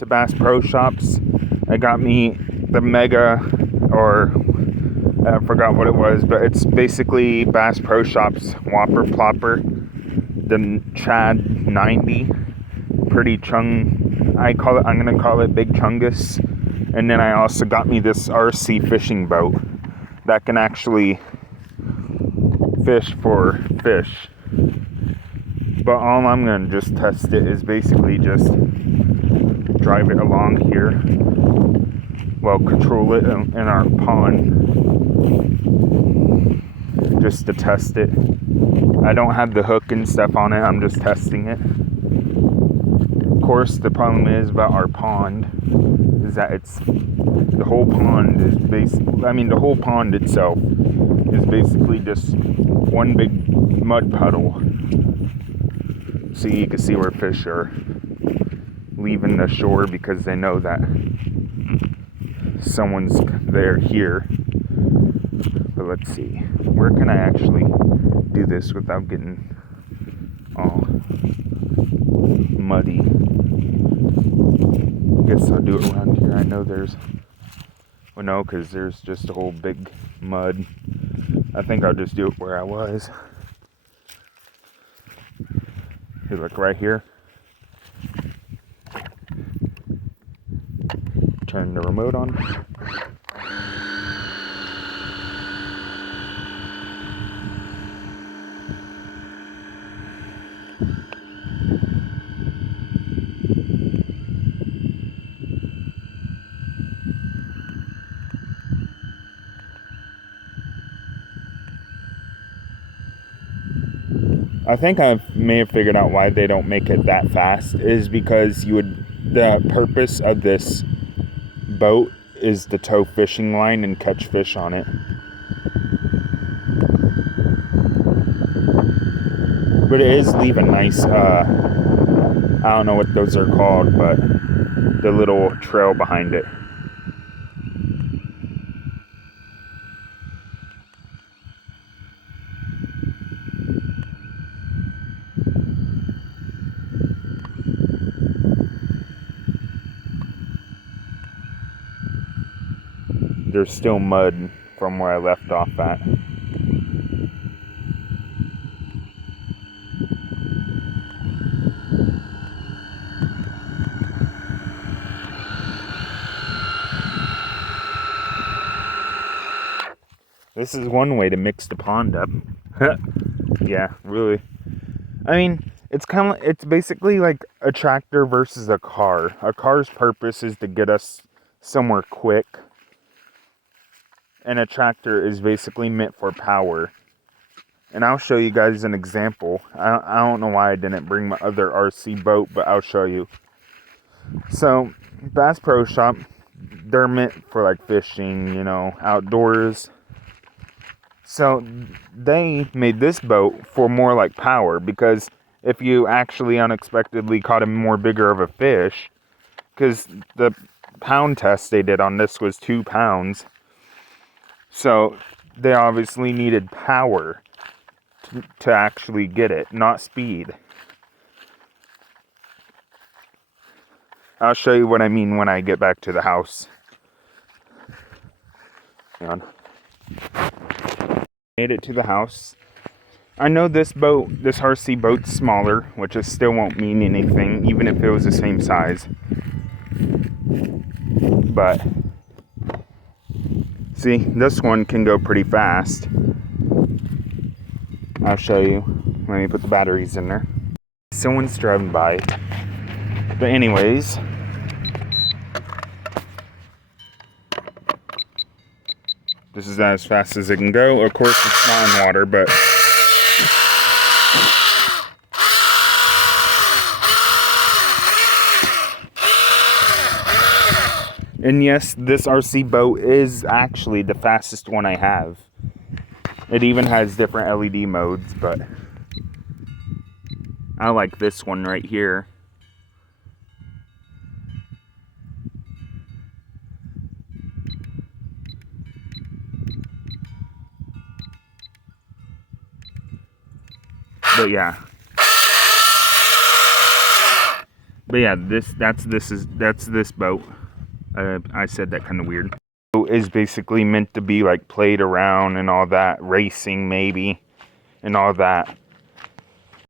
to Bass Pro Shops. I got me the Mega, or I forgot what it was, but it's basically Bass Pro Shops Whopper Plopper, the Chad 90, I'm gonna call it Big Chungus. And then I also got me this RC fishing boat that can actually fish for fish. But all I'm gonna just test it is basically just drive it along here. Well, control it in our pond just to test it. I don't have the hook and stuff on it, I'm just testing it. Of course, the problem is about our pond is that the whole pond itself is basically just one big mud puddle. So you can see where fish are leaving the shore because they know that someone's there here. But let's see, where can I actually do this without getting all muddy? I guess I'll do it around here. I know well, no, because there's just a whole big mud. I think I'll just do it where I was. Hey, look right here. Turn the remote on. I think I may have figured out why they don't make it that fast is because the purpose of this boat is to tow fishing line and catch fish on it. But it is leaving nice, I don't know what those are called, but the little trail behind it. There's still mud from where I left off at. This is one way to mix the pond up. Yeah, really. I mean, it's basically like a tractor versus a car. A car's purpose is to get us somewhere quick. And a tractor is basically meant for power. And I'll show you guys an example. I don't know why I didn't bring my other RC boat, but I'll show you. So, Bass Pro Shop, they're meant for like fishing, outdoors. So, they made this boat for more like power, because if you actually unexpectedly caught a more bigger of a fish, because the pound test they did on this was 2 pounds. So they obviously needed power to actually get it, not speed. I'll show you what I mean when I get back to the house. Hang on. Made it to the house. I know this RC boat's smaller, which still won't mean anything, even if it was the same size. But see, this one can go pretty fast. I'll show you. Let me put the batteries in there. Someone's driving by. But anyways, this is as fast as it can go. Of course, it's not in water, but and yes, this RC boat is actually the fastest one I have. It even has different LED modes, but I like this one right here. But yeah. But yeah, that's this boat. I said that kind of weird. Boat is basically meant to be like played around and all that, racing maybe, and all that.